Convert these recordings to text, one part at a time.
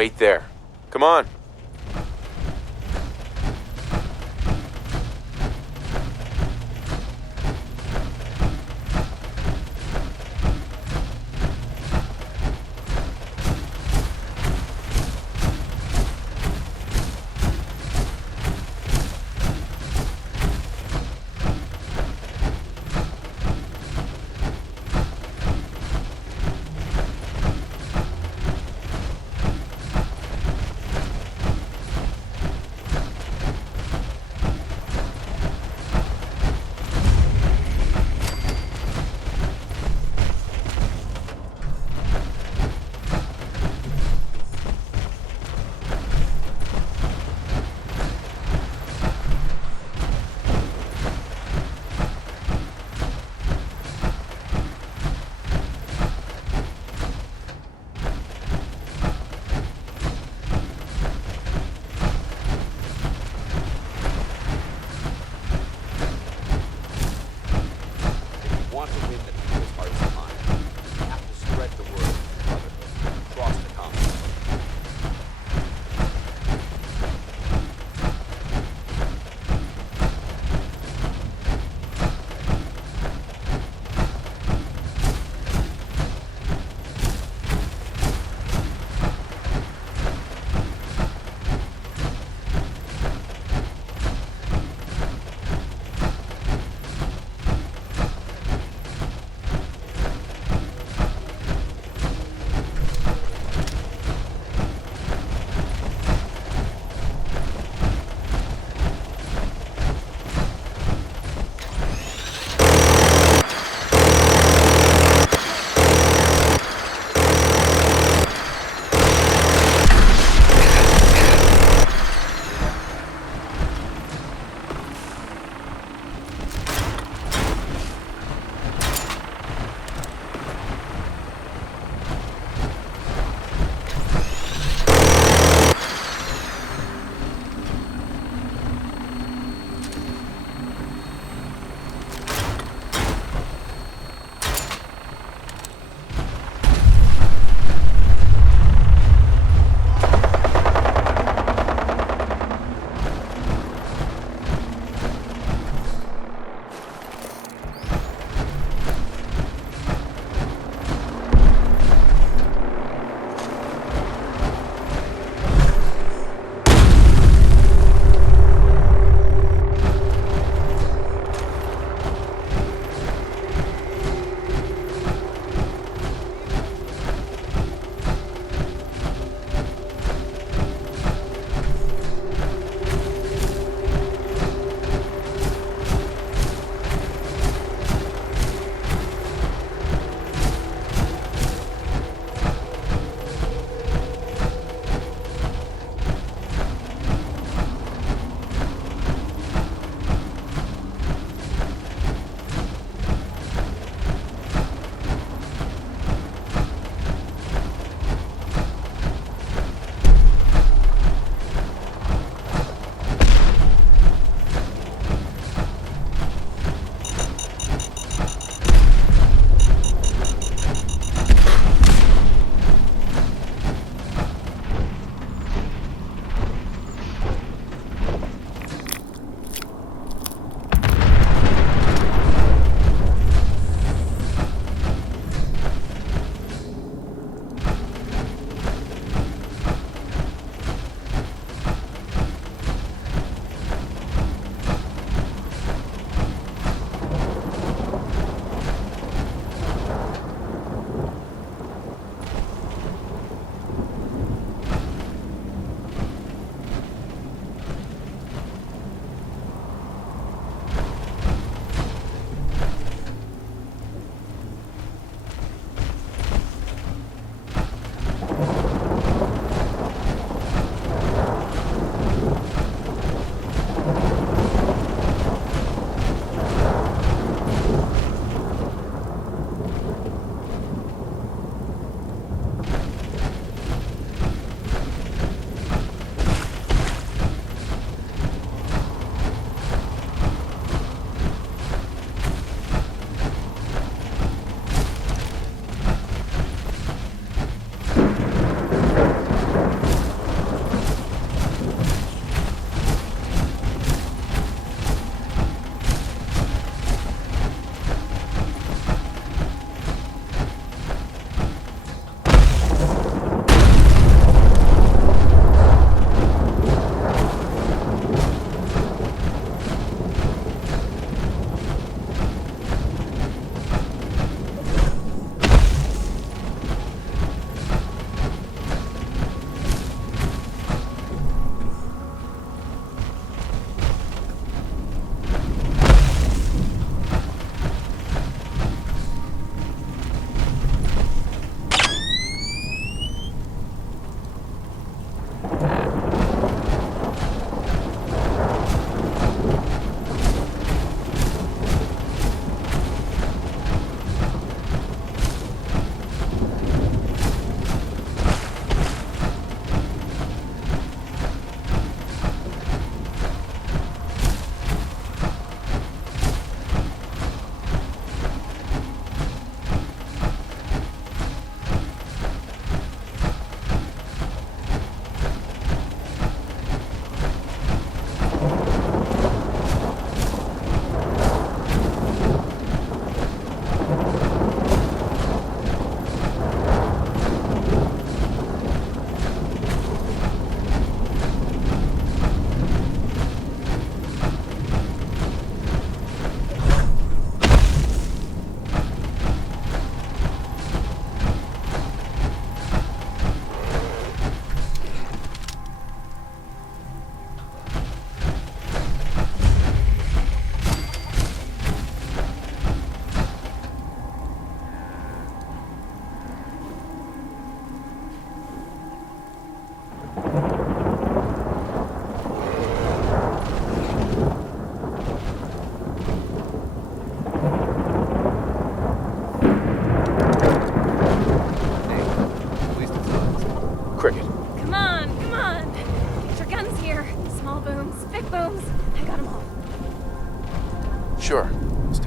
wait there. Come on.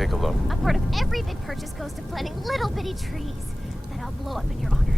take a look. A part of every big purchase goes to planting little bitty trees that I'll blow up in your honor.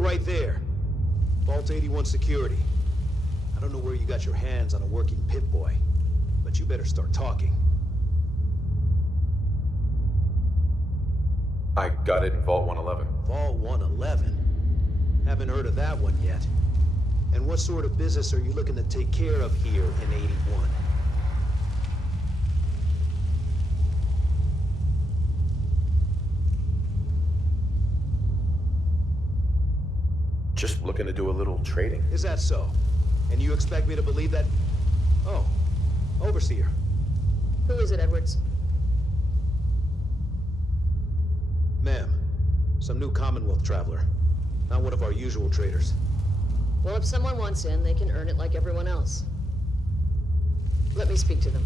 Right there. Vault 81 security. I don't know where you got your hands on a working Pip-Boy, but you better start talking. I got it in Vault 111. Vault 111? Haven't heard of that one yet. And what sort of business are you looking to take care of here in 81? Just looking to do a little trading. Is that so? And you expect me to believe that? Oh, Overseer. Who is it, Edwards? Ma'am, some new Commonwealth traveler. Not one of our usual traders. Well, if someone wants in, they can earn it like everyone else. Let me speak to them.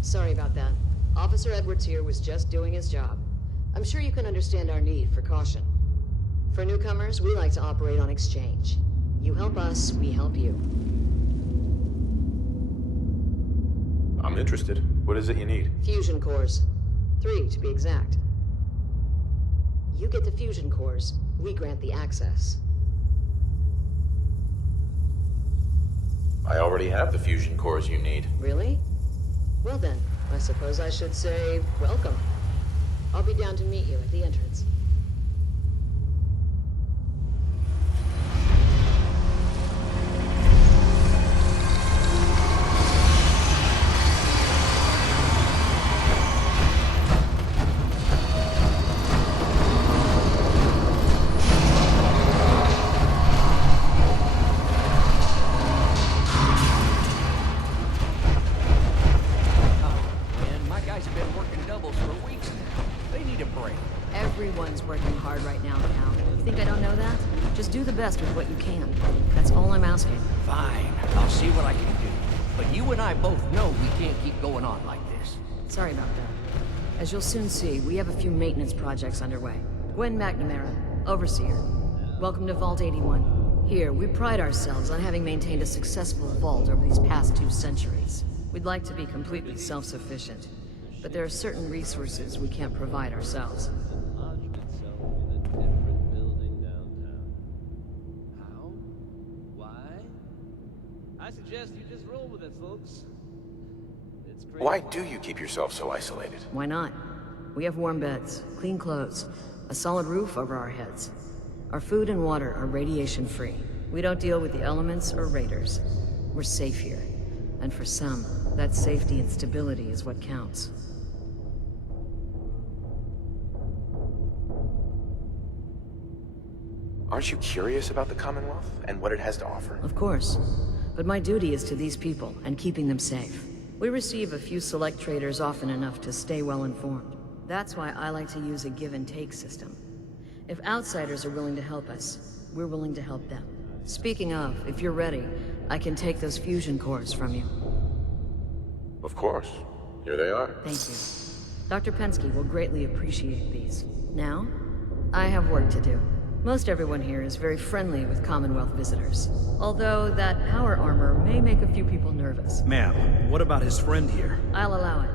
Sorry about that. Officer Edwards here was just doing his job. I'm sure you can understand our need for caution. For newcomers, we like to operate on exchange. You help us, we help you. I'm interested. What is it you need? Fusion cores. 3, to be exact. You get the fusion cores, we grant the access. I already have the fusion cores you need. Really? Well then, I suppose I should say, welcome. I'll be down to meet you at the entrance. Everyone's working hard right now, Cal. You think I don't know that? Just do the best with what you can. That's all I'm asking. Fine. I'll see what I can do. But you and I both know we can't keep going on like this. Sorry about that. As you'll soon see, we have a few maintenance projects underway. Gwen McNamara, Overseer. Welcome to Vault 81. Here, we pride ourselves on having maintained a successful vault over these past 2 centuries. We'd like to be completely self-sufficient, but there are certain resources we can't provide ourselves. I suggest you just roll with it, folks. Why do you keep yourself so isolated? Why not? We have warm beds, clean clothes, a solid roof over our heads. Our food and water are radiation-free. We don't deal with the elements or raiders. We're safe here. And for some, that safety and stability is what counts. Aren't you curious about the Commonwealth and what it has to offer? Of course. But my duty is to these people and keeping them safe. We receive a few select traders often enough to stay well informed. That's why I like to use a give-and-take system. If outsiders are willing to help us, we're willing to help them. Speaking of, if you're ready, I can take those fusion cores from you. Of course. Here they are. Thank you. Dr. Pensky will greatly appreciate these. Now, I have work to do. Most everyone here is very friendly with Commonwealth visitors. Although that power armor may make a few people nervous. Ma'am, what about his friend here? I'll allow it.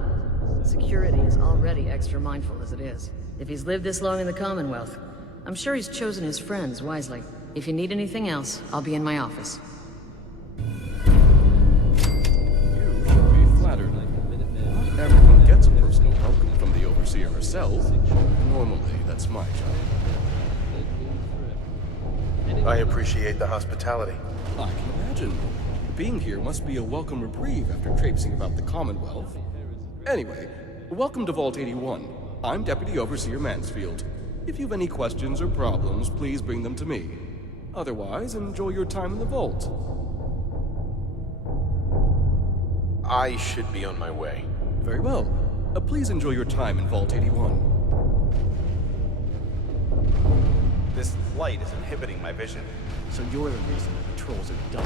Security is already extra mindful as it is. If he's lived this long in the Commonwealth, I'm sure he's chosen his friends wisely. If you need anything else, I'll be in my office. You should be flattered. Not everyone gets a personal welcome from the Overseer herself. Normally, that's my job. I appreciate the hospitality. I can imagine. Being here must be a welcome reprieve after traipsing about the Commonwealth. Anyway, welcome to Vault 81. I'm Deputy Overseer Mansfield. If you have any questions or problems, please bring them to me. Otherwise, enjoy your time in the vault. I should be on my way. Very well. Please enjoy your time in Vault 81. This light is inhibiting my vision. So you're the reason the patrols are done.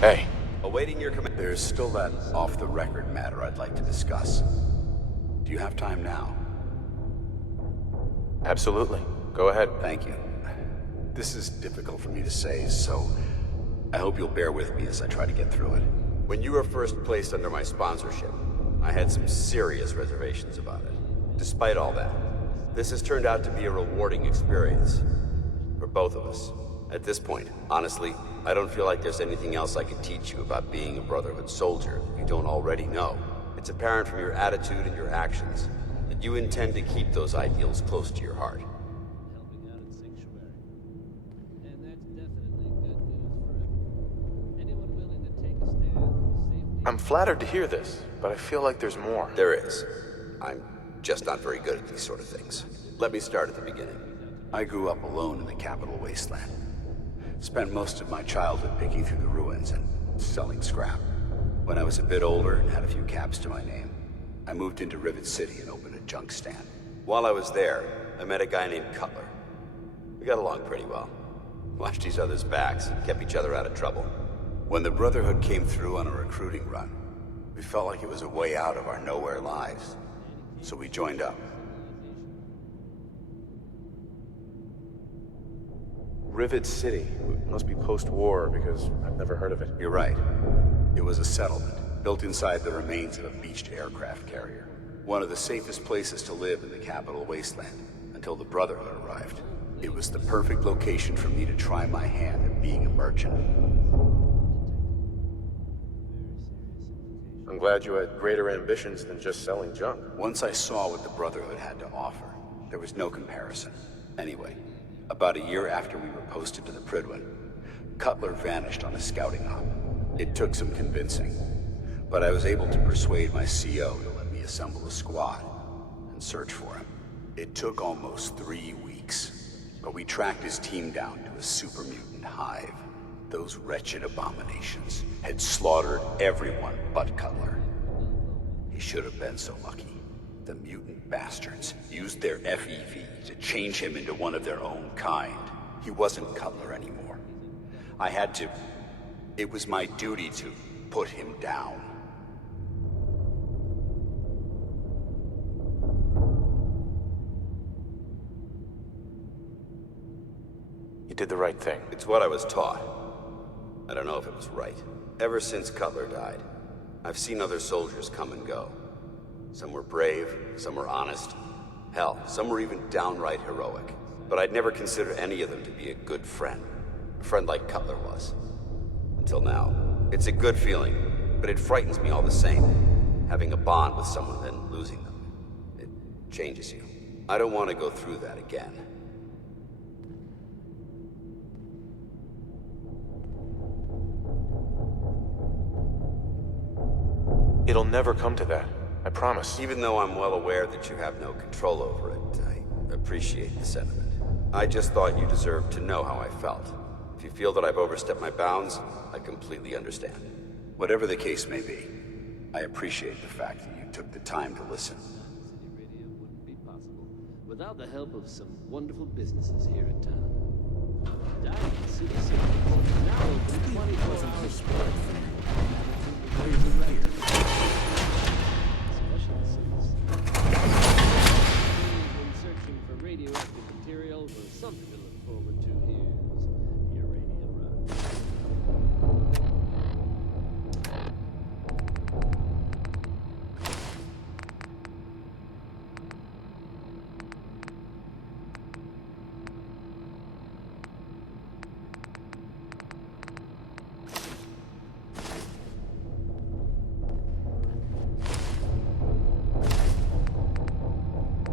Hey. Awaiting your command. There's still that off-the-record matter I'd like to discuss. Do you have time now? Absolutely. Go ahead. Thank you. This is difficult for me to say, so I hope you'll bear with me as I try to get through it. When you were first placed under my sponsorship, I had some serious reservations about it. Despite all that, this has turned out to be a rewarding experience. For both of us. At this point, honestly, I don't feel like there's anything else I could teach you about being a Brotherhood soldier that you don't already know. It's apparent from your attitude and your actions that you intend to keep those ideals close to your heart. Helping out at Sanctuary. And that's definitely good news for everyone. Anyone willing to take a stand for safety? I'm flattered to hear this, but I feel like there's more. There is. I'm just not very good at these sort of things. Let me start at the beginning. I grew up alone in the capital wasteland. Spent most of my childhood picking through the ruins and selling scrap. When I was a bit older and had a few caps to my name, I moved into Rivet City and opened a junk stand. While I was there, I met a guy named Cutler. We got along pretty well. Watched each other's backs and kept each other out of trouble. When the Brotherhood came through on a recruiting run, we felt like it was a way out of our nowhere lives. So we joined up. Rivet City. Must be post-war, because I've never heard of it. You're right. It was a settlement, built inside the remains of a beached aircraft carrier. One of the safest places to live in the capital wasteland, until the Brotherhood arrived. It was the perfect location for me to try my hand at being a merchant. I'm glad you had greater ambitions than just selling junk. Once I saw what the Brotherhood had to offer, there was no comparison. Anyway, about a year after we were posted to the Prydwen, Cutler vanished on a scouting op. It took some convincing, but I was able to persuade my CO to let me assemble a squad and search for him. It took almost 3 weeks, but we tracked his team down to a super mutant hive. Those wretched abominations had slaughtered everyone but Cutler. He should have been so lucky. The mutant bastards used their FEV to change him into one of their own kind. He wasn't Cutler anymore. I had to... It was my duty to put him down. You did the right thing. It's what I was taught. I don't know if it was right. Ever since Cutler died, I've seen other soldiers come and go. Some were brave, some were honest. Hell, some were even downright heroic. But I'd never considered any of them to be a good friend. A friend like Cutler was. Until now. It's a good feeling, but it frightens me all the same. Having a bond with someone, then losing them. It changes you. I don't want to go through that again. It'll never come to that. I promise. Even though I'm well aware that you have no control over it, I appreciate the sentiment. I just thought you deserved to know how I felt. If you feel that I've overstepped my bounds, I completely understand. Whatever the case may be, I appreciate the fact that you took the time to listen. City Radio wouldn't be possible without the help of some wonderful businesses here in town. Diamond City Cinemas, now open 24 hours a day. Special seats. When searching for radioactive material or something to look forward to, here's your Radio Ride.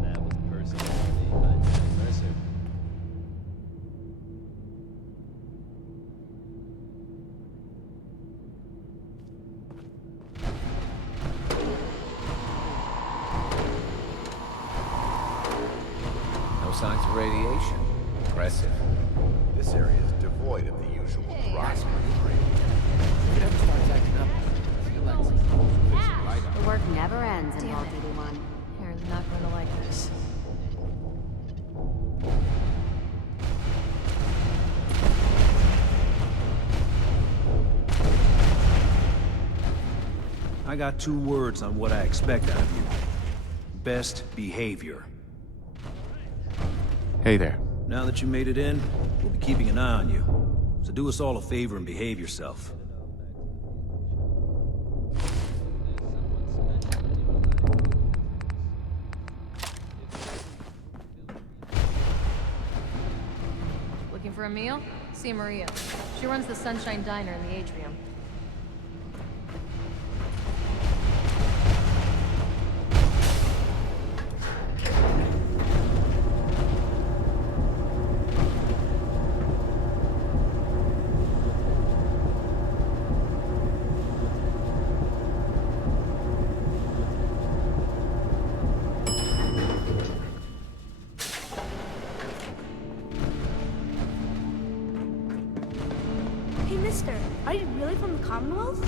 That was personality by John Mercer. No signs of radiation. Impressive. This area is devoid of the usual rocks. If it ever starts acting up, relax. The work never ends in Vault 81. Aaron's not going to like this. I got 2 words on what I expect out of you. Best behavior. Hey there. Now that you made it in, we'll be keeping an eye on you. So do us all a favor and behave yourself. Looking for a meal? See Maria. She runs the Sunshine Diner in the atrium. Hey, mister, are you really from the Commonwealth?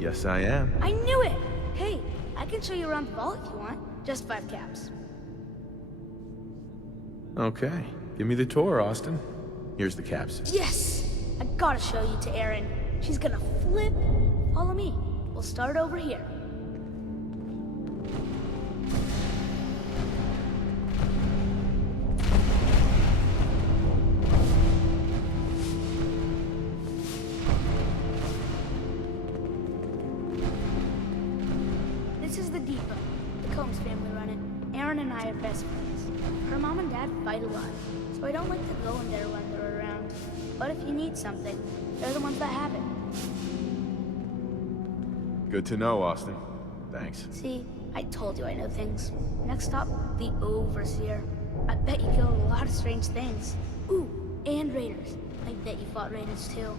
Yes, I am. I knew it! Hey, I can show you around the vault if you want. Just 5 caps. Okay. Give me the tour, Austin. Here's the caps. Yes! I gotta show you to Erin. She's gonna flip. Follow me. We'll start over here. This is the depot. The Combs family run it. Erin and I are best friends. Her mom and dad fight a lot, so I don't like to go in there when they're around. But if you need something, they're the ones that have it. Good to know, Austin. Thanks. See, I told you I know things. Next up, the Overseer. I bet you killed a lot of strange things. Ooh, and raiders. I bet you fought raiders too.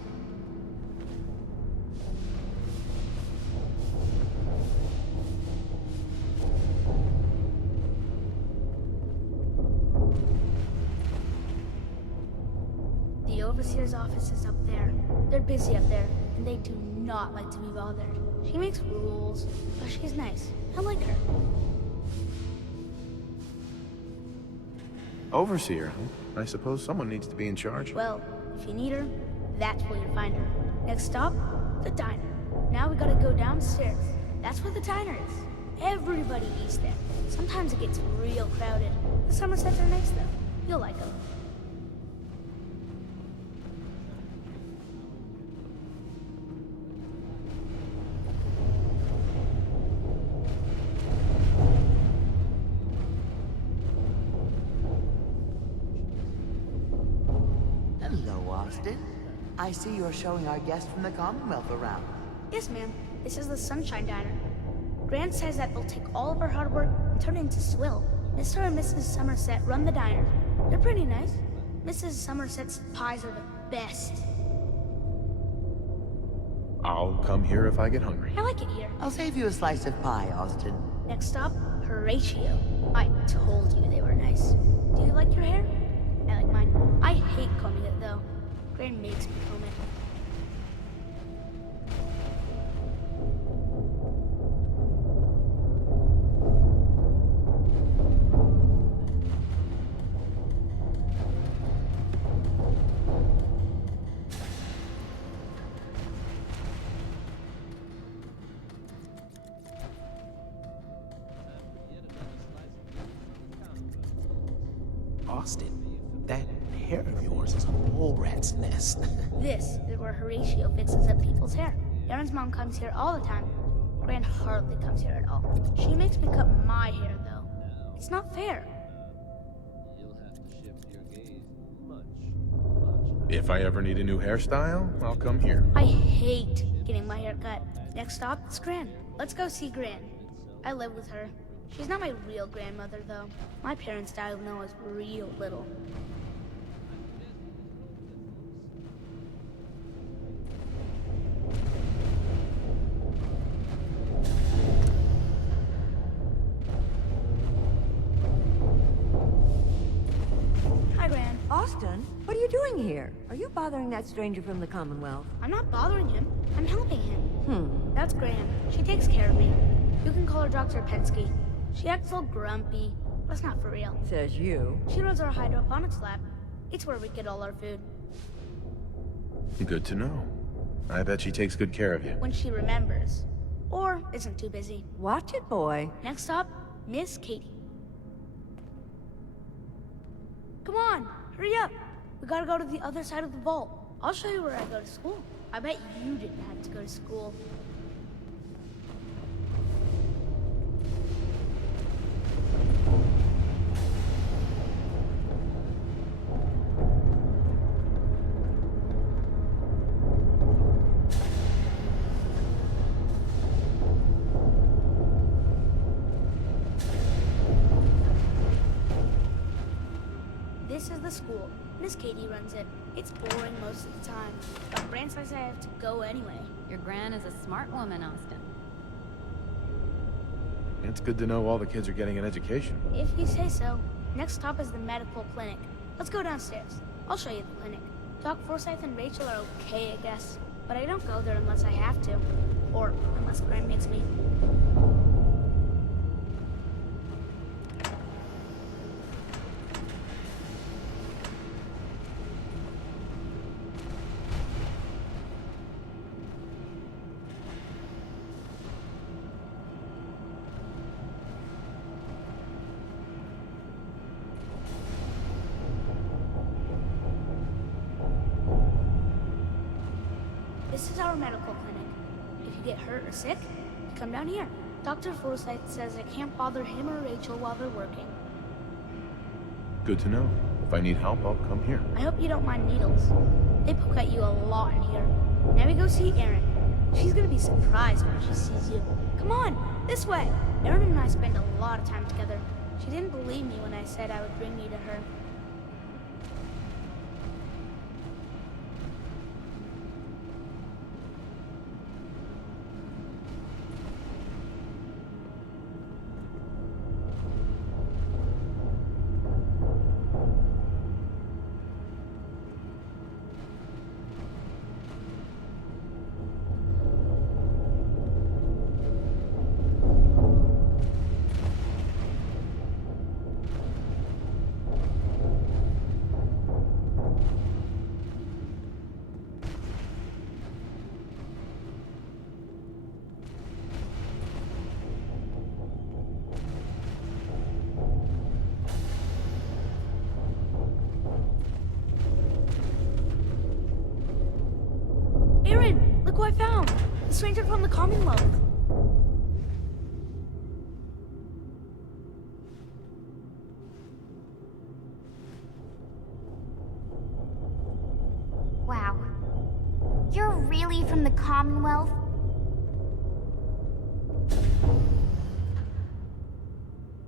The Overseer's office is up there. They're busy up there, and they do not like to be bothered. She makes rules, but she's nice. I like her. Overseer, huh? I suppose someone needs to be in charge. Well, if you need her, that's where you'll find her. Next stop, the diner. Now we gotta go downstairs. That's where the diner is. Everybody eats there. Sometimes it gets real crowded. The Somersets are nice though. You'll like them. Hello, Austin. I see you're showing our guest from the Commonwealth around. Yes, ma'am. This is the Sunshine Diner. Grant says that they'll take all of our hard work and turn it into swill. Mr. and Mrs. Somerset run the diner. They're pretty nice. Mrs. Somerset's pies are the best. I'll come here if I get hungry. I like it here. I'll save you a slice of pie, Austin. Next stop, Horatio. I told you they were nice. Do you like your hair? I like mine. I hate combing it though. Gran makes me comb it. Austin, that hair of yours is a mole rat's nest. This is where Horatio fixes up people's hair. Aaron's mom comes here all the time. Gran hardly comes here at all. She makes me cut my hair though. It's not fair. You'll have to shift your gaze much. If I ever need a new hairstyle, I'll come here. I hate getting my hair cut. Next stop is Gran. Let's go see Gran. I live with her. She's not my real grandmother, though. My parents died when I was real little. Hi, Gran. Austin, what are you doing here? Are you bothering that stranger from the Commonwealth? I'm not bothering him. I'm helping him. That's Gran. She takes care of me. You can call her Dr. Pensky. She acts all grumpy, but it's not for real. Says you. She runs our Hydroponics Lab. It's where we get all our food. Good to know. I bet she takes good care of you. When she remembers. Or isn't too busy. Watch it, boy. Next stop, Miss Katie. Come on, hurry up. We gotta go to the other side of the vault. I'll show you where I go to school. I bet you didn't have to go to school. This is the school. Miss Katie runs it. It's boring most of the time, but Gran says I have to go anyway. Your gran is a smart woman, Austin. It's good to know all the kids are getting an education. If you say so. Next stop is the medical clinic. Let's go downstairs. I'll show you the clinic. Doc Forsyth and Rachel are okay, I guess. But I don't go there unless I have to. Or unless Gran makes me. This is our medical clinic. If you get hurt or sick, you come down here. Dr. Forsyth says I can't bother him or Rachel while they're working. Good to know. If I need help, I'll come here. I hope you don't mind needles. They poke at you a lot in here. Now we go see Erin. She's gonna be surprised when she sees you. Come on, this way. Erin and I spend a lot of time together. She didn't believe me when I said I would bring you to her. Erin, look who I found! The stranger from the Commonwealth. Wow. You're really from the Commonwealth?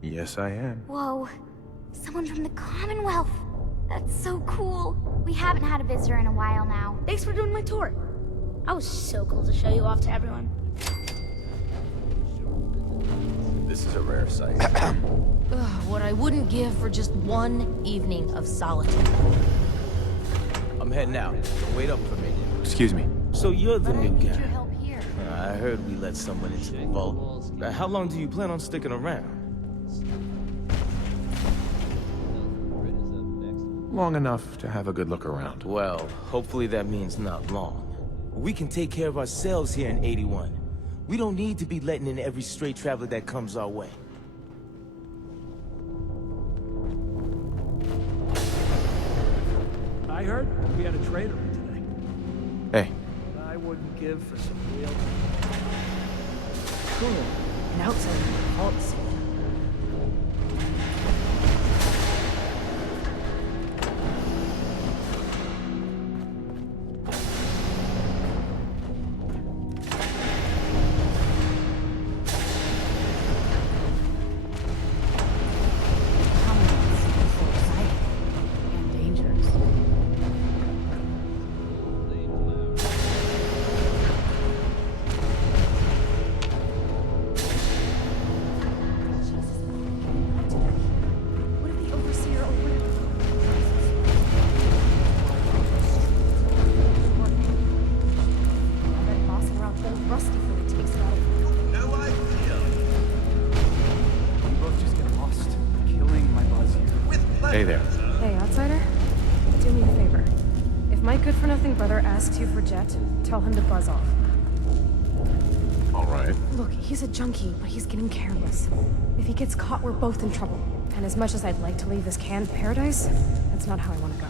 Yes, I am. Whoa. Someone from the Commonwealth. That's so cool. We haven't had a visitor in a while now. Thanks for doing my tour. I was so cool to show you off to everyone. This is a rare sight. What I wouldn't give for just one evening of solitude. I'm heading out. Wait up for me. Excuse me. So you're the new guy. Help here. I heard we let someone into the vault. How long do you plan on sticking around? Long enough to have a good look around. Well, hopefully that means not long. We can take care of ourselves here in 81. We don't need to be letting in every stray traveler that comes our way. I heard we had a trader today. Hey. I wouldn't give for some real... Cool. An outside vault scene. Hey there. Hey, outsider. Do me a favor. If my good-for-nothing brother asks you for Jet, tell him to buzz off. All right. Look, he's a junkie, but he's getting careless. If he gets caught, we're both in trouble. And as much as I'd like to leave this canned paradise, that's not how I want to go.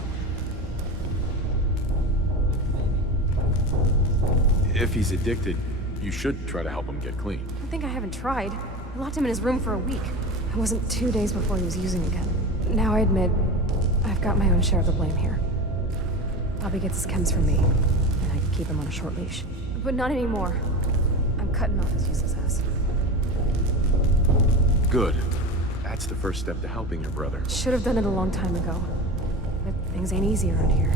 If he's addicted, you should try to help him get clean. I think I haven't tried. I locked him in his room for a week. It wasn't 2 days before he was using again. Now I admit, I've got my own share of the blame here. Bobby gets his chems from me, and I keep him on a short leash. But not anymore. I'm cutting off his useless ass. Good. That's the first step to helping your brother. Should have done it a long time ago. But things ain't easy around here.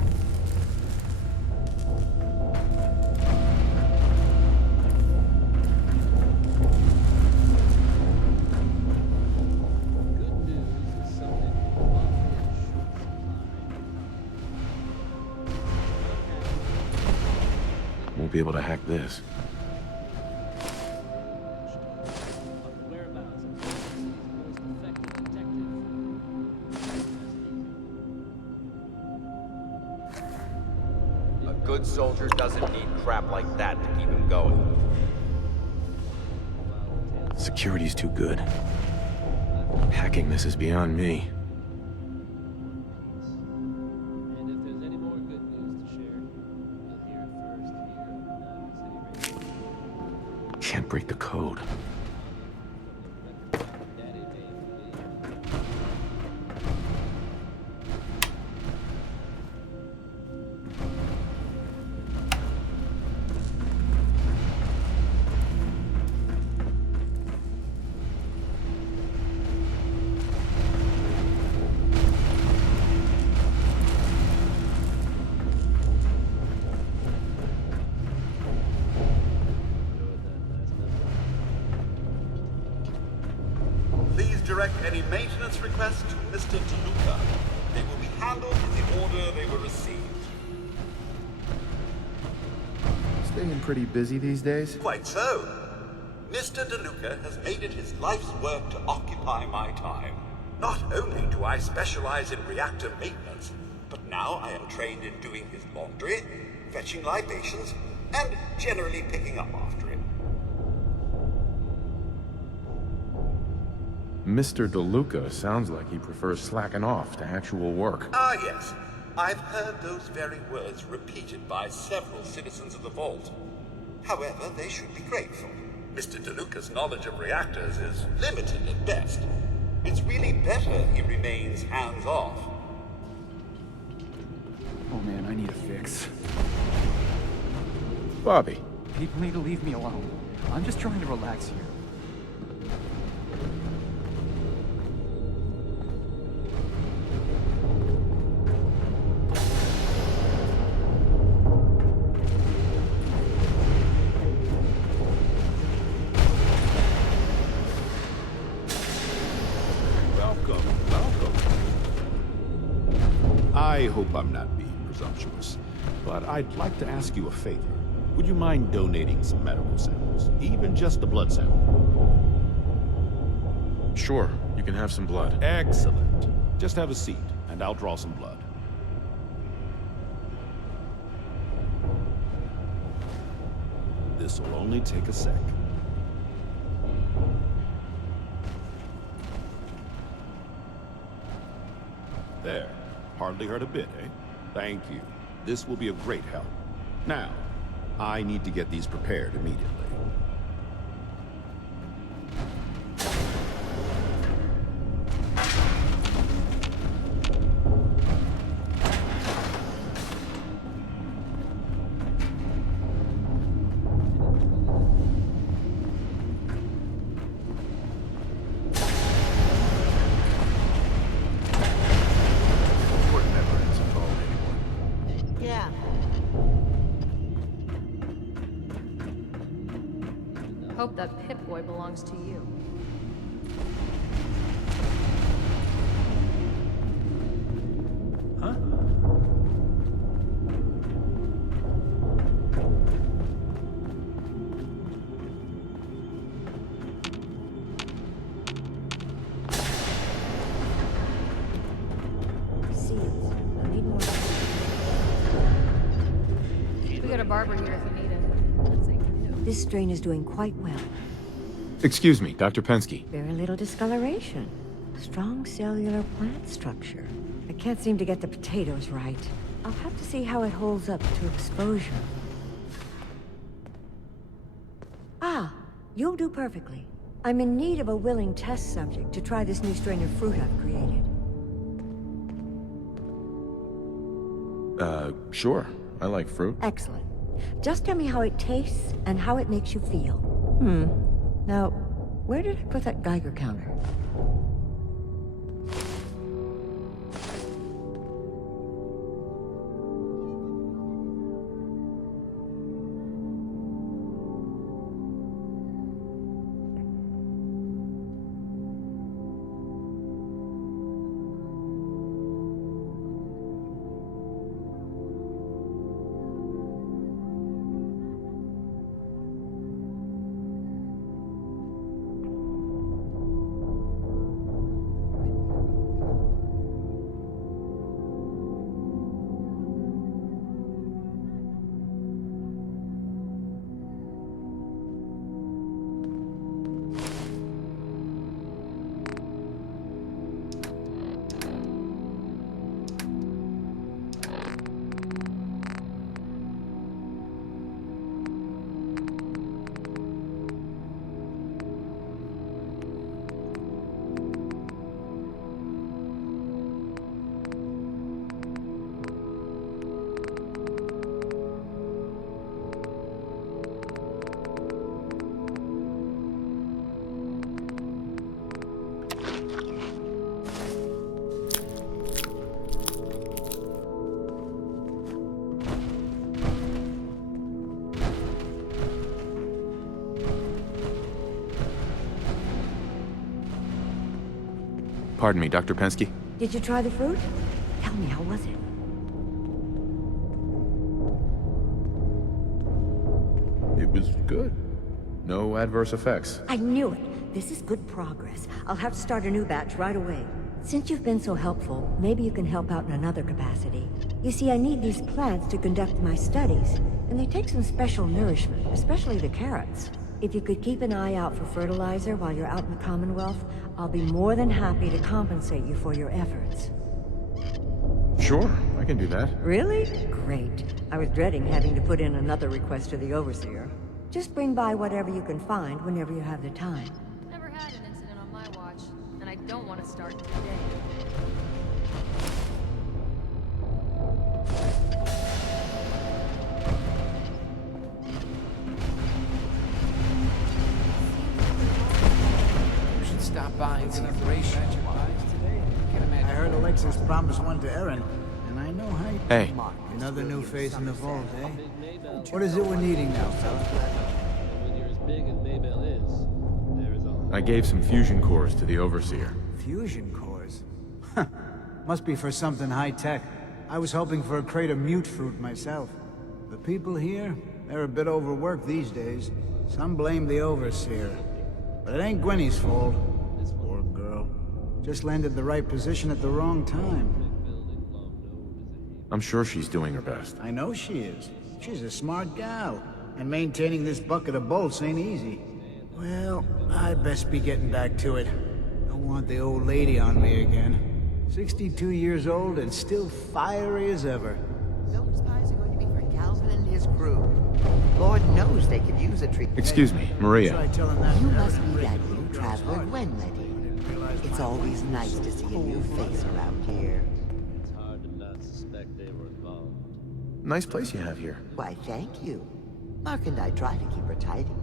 Won't be able to hack this. A good soldier doesn't need crap like that to keep him going. Security's too good. Hacking this is beyond me. Can't break the code. Direct any maintenance requests to Mr. DeLuca. They will be handled in the order they were received. Staying pretty busy these days? Quite so. Mr. DeLuca has made it his life's work to occupy my time. Not only do I specialize in reactor maintenance, but now I am trained in doing his laundry, fetching libations, and generally picking up after him. Mr. DeLuca sounds like he prefers slacking off to actual work. Ah, yes. I've heard those very words repeated by several citizens of the Vault. However, they should be grateful. Mr. DeLuca's knowledge of reactors is limited at best. It's really better he remains hands-off. Oh man, I need a fix. Bobby. People need to leave me alone. I'm just trying to relax here. hope I'm not being presumptuous, but I'd like to ask you a favor. Would you mind donating some medical samples? Even just a blood sample? Sure, you can have some blood. Excellent. Just have a seat, and I'll draw some blood. This will only take a sec. There. Hardly hurt a bit, eh? Thank you. This will be a great help. Now, I need to get these prepared immediately. Yeah. Hope that Pip-Boy belongs to you. Huh? Seals. I need more. We got a barber here if you need it. This strain is doing quite well. Excuse me, Dr. Pensky. Very little discoloration. Strong cellular plant structure. I can't seem to get the potatoes right. I'll have to see how it holds up to exposure. Ah, you'll do perfectly. I'm in need of a willing test subject to try this new strain of fruit I've created. Sure. I like fruit. Excellent. Just tell me how it tastes and how it makes you feel. Now, where did I put that Geiger counter? Pardon me, Dr. Pensky. Did you try the fruit? Tell me, how was it? It was good. No adverse effects. I knew it. This is good progress. I'll have to start a new batch right away. Since you've been so helpful, maybe you can help out in another capacity. You see, I need these plants to conduct my studies, and they take some special nourishment, especially the carrots. If you could keep an eye out for fertilizer while you're out in the Commonwealth, I'll be more than happy to compensate you for your efforts. Sure, I can do that. Really? Great. I was dreading having to put in another request to the Overseer. Just bring by whatever you can find whenever you have the time. Never had an incident on my watch, and I don't want to start today. Stop by and see if Ration I heard Alexis promised one to Aaron, and I know how you... Hey. Another new face in the vault, eh? What is it we're needing now, fella? When you're as big as Maybell is, there is all. I gave some fusion cores to the Overseer. Fusion cores? Must be for something high-tech. I was hoping for a crate of mute fruit myself. The people here, they're a bit overworked these days. Some blame the Overseer. But it ain't Gwenny's fault. Poor girl. Just landed the right position at the wrong time. I'm sure she's doing her best. I know she is. She's a smart gal. And maintaining this bucket of bolts ain't easy. Well, I'd best be getting back to it. Don't want the old lady on me again. 62 years old and still fiery as ever. Those pies are going to be for Calvin and his crew. Lord knows they could use a treat. Excuse me, Maria. You must be that new traveler Gwen met here. It's always nice to see a new face around here. It's hard to not suspect they were involved. Nice place you have here. Why, thank you. Mark and I try to keep her tidy.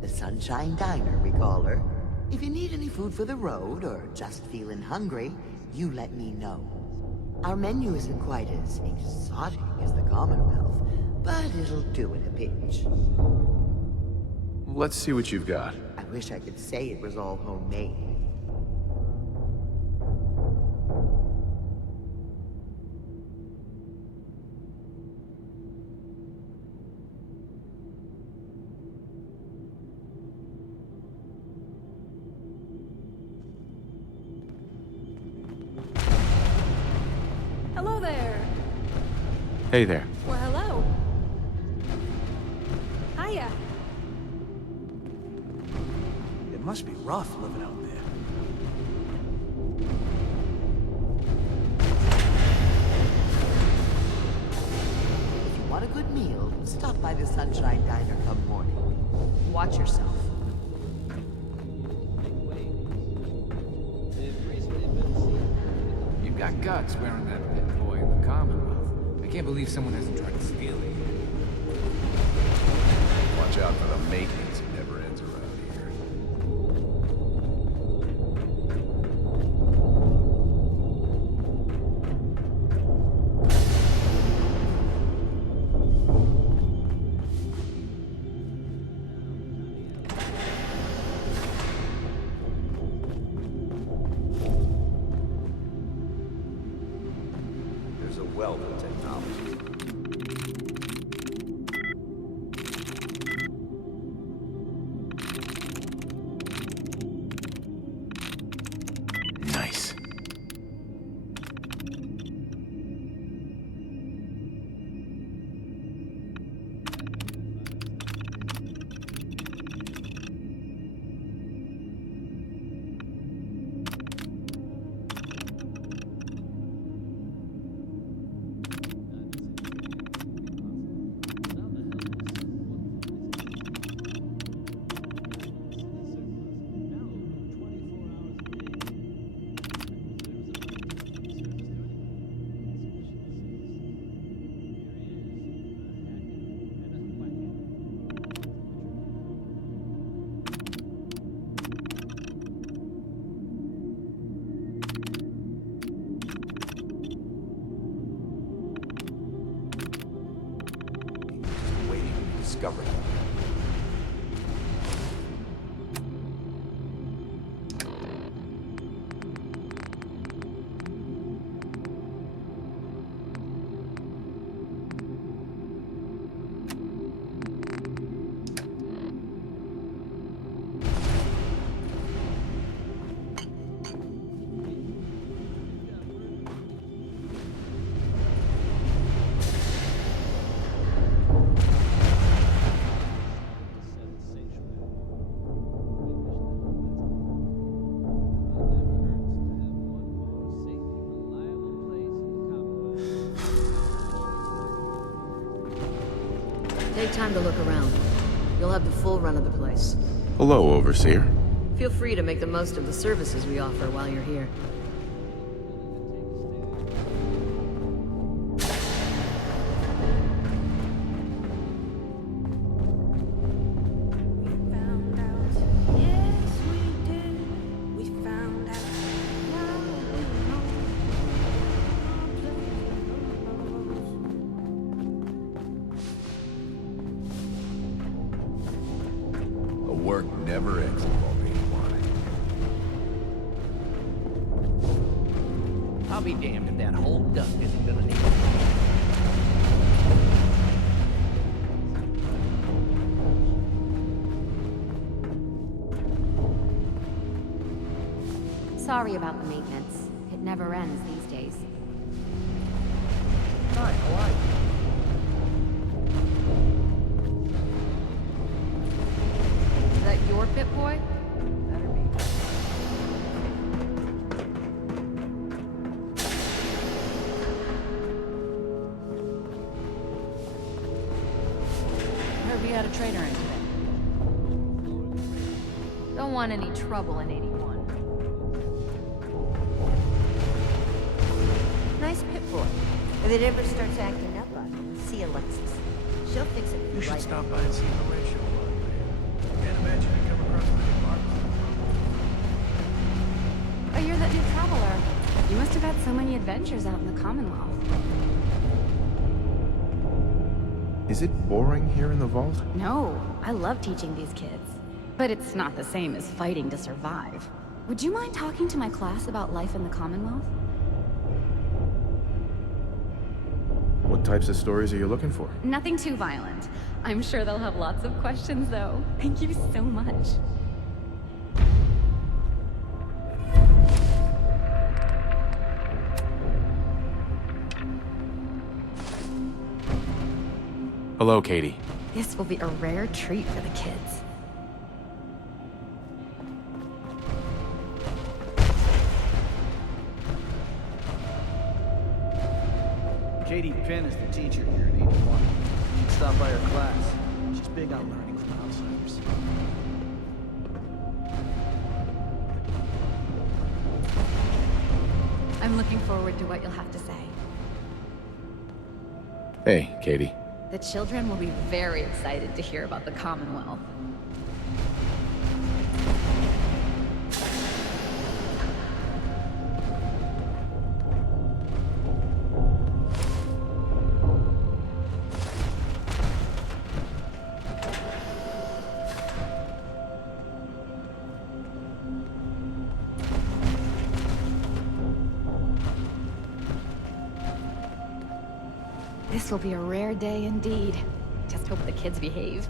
The Sunshine Diner, we call her. If you need any food for the road, or just feeling hungry, you let me know. Our menu isn't quite as exotic as the Commonwealth, but it'll do in a pinch. Let's see what you've got. I wish I could say it was all homemade. Hello there. Hey there. Well, hello. Hiya. It must be rough living out there. If you want a good meal, stop by the Sunshine Diner come morning. Watch yourself. You've got guts wearing that pit boy in the Commonwealth. I can't believe someone hasn't tried to steal it. Watch out for the maintenance. It never ends around here. There's a wealth of technology. Nice. Waiting to be discovered. Take time to look around. You'll have the full run of the place. Hello, Overseer. Feel free to make the most of the services we offer while you're here. The work never ends in Vault 81. How be damned if that whole duck isn't gonna need it. Sorry about the maintenance. It never ends these days. Hi, how are you? Is that your pit boy? Better be. Heard we had a trader in today. Don't want any trouble in 81. Nice pit boy. If it ever starts acting up on you, see Alexis. She'll fix it. You should right stop by and see the ratio log, man. Can't imagine you come across many parts. Oh, you're that new traveler. You must have had so many adventures out in the Commonwealth. Is it boring here in the vault? No, I love teaching these kids. But it's not the same as fighting to survive. Would you mind talking to my class about life in the Commonwealth? What types of stories are you looking for? Nothing too violent. I'm sure they'll have lots of questions, though. Thank you so much. Hello, Katie. This will be a rare treat for the kids. Katie Penn is the teacher here at 81. You should stop by her class. She's big on learning from outsiders. I'm looking forward to what you'll have to say. Hey, Katie. The children will be very excited to hear about the Commonwealth. This will be a rare day indeed. Just hope the kids behave.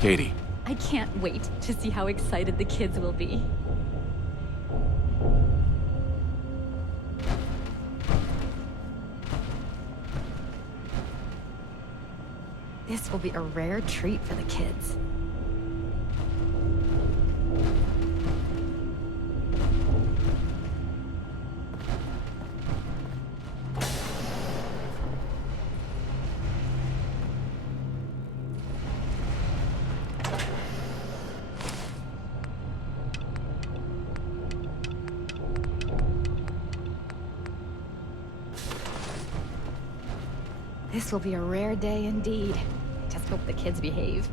Katie. I can't wait to see how excited the kids will be. This will be a rare treat for the kids. This will be a rare day indeed. Just hope the kids behave.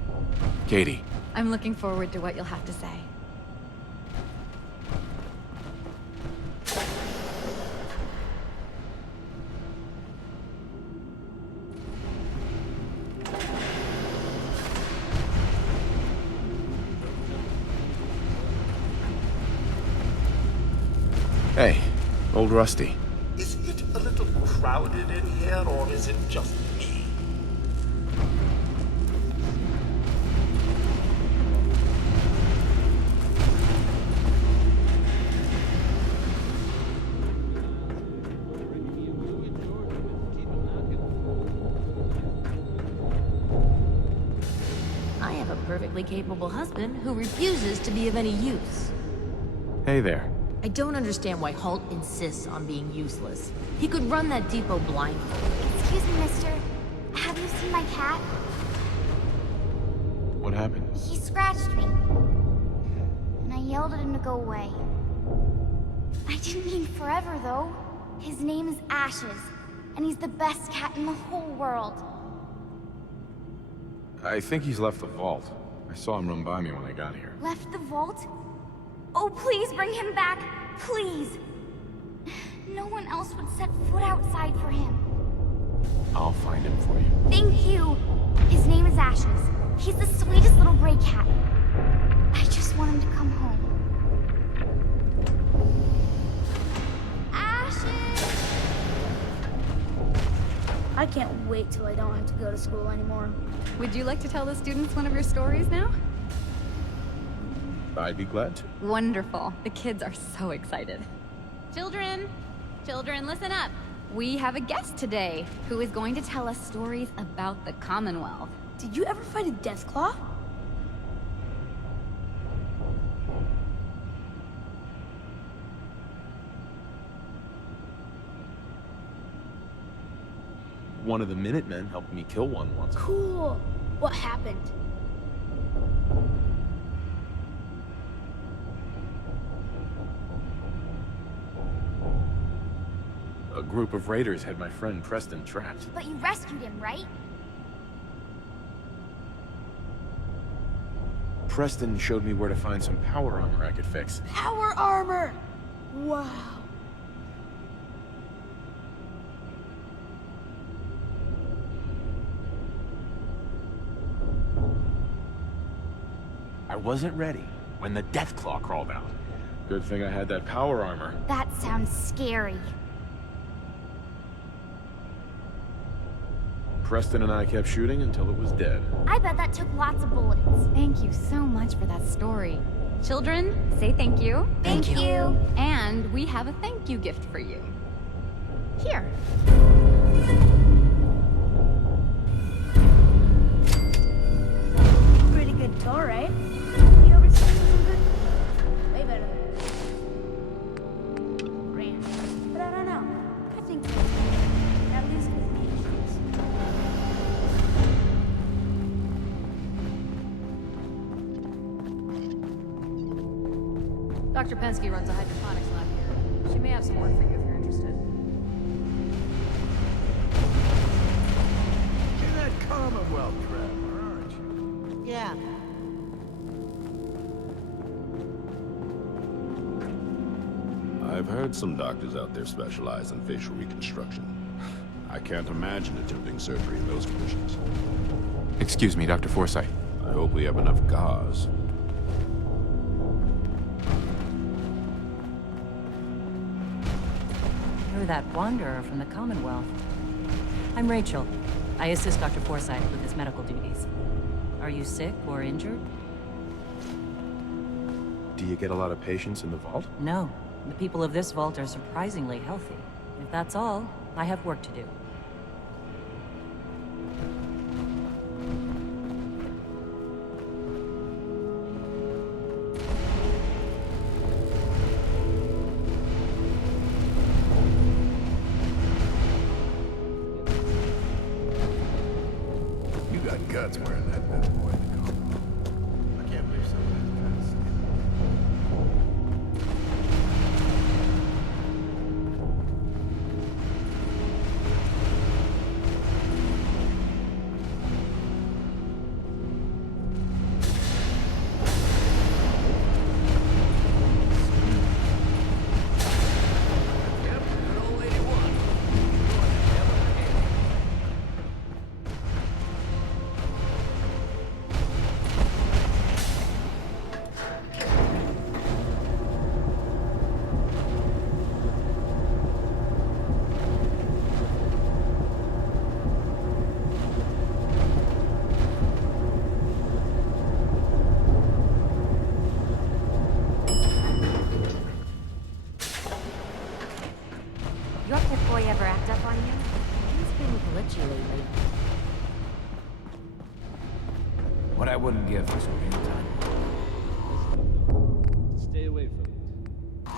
Katie. I'm looking forward to what you'll have to say. Hey, old Rusty. Is it a little crowded in here, or is it just me? I have a perfectly capable husband who refuses to be of any use. Hey there. I don't understand why Halt insists on being useless. He could run that depot blindfolded. Excuse me, mister. Have you seen my cat? What happened? He scratched me. And I yelled at him to go away. I didn't mean forever, though. His name is Ashes, and he's the best cat in the whole world. I think he's left the vault. I saw him run by me when I got here. Left the vault? Oh, please bring him back. Please. No one else would set foot outside for him. I'll find him for you. Thank you. His name is Ashes. He's the sweetest little gray cat. I just want him to come home. I can't wait till I don't have to go to school anymore. Would you like to tell the students one of your stories now? I'd be glad to. Wonderful. The kids are so excited. Children, listen up. We have a guest today who is going to tell us stories about the Commonwealth. Did you ever fight a Deathclaw? One of the Minutemen helped me kill one once. Cool. What happened? A group of raiders had my friend Preston trapped. But you rescued him, right? Preston showed me where to find some power armor I could fix. Power armor! Wow. I wasn't ready when the Deathclaw crawled out. Good thing I had that power armor. That sounds scary. Preston and I kept shooting until it was dead. I bet that took lots of bullets. Thank you so much for that story. Children, say thank you. Thank you. And we have a thank you gift for you. Here. Pretty good tour, right? You ever seen something good? Way better than Rand. But I don't know. I think so. At least with the issues. Dr. Pensky runs a hydroponics lab here. She may have some work for you if you're interested. You're that Commonwealth traveler, aren't you? Yeah. I've heard some doctors out there specialize in facial reconstruction. I can't imagine attempting surgery in those conditions. Excuse me, Dr. Forsyth. I hope we have enough gauze. You're that wanderer from the Commonwealth. I'm Rachel. I assist Dr. Forsyth with his medical duties. Are you sick or injured? Do you get a lot of patients in the vault? No. The people of this vault are surprisingly healthy. If that's all, I have work to do. You got guts wearing that bad boy in the Commonwealth. I can't believe someone's trying to steal Your pit boy ever act up on you? He's been glitchy lately. What I wouldn't give for some real time. Stay away from it. I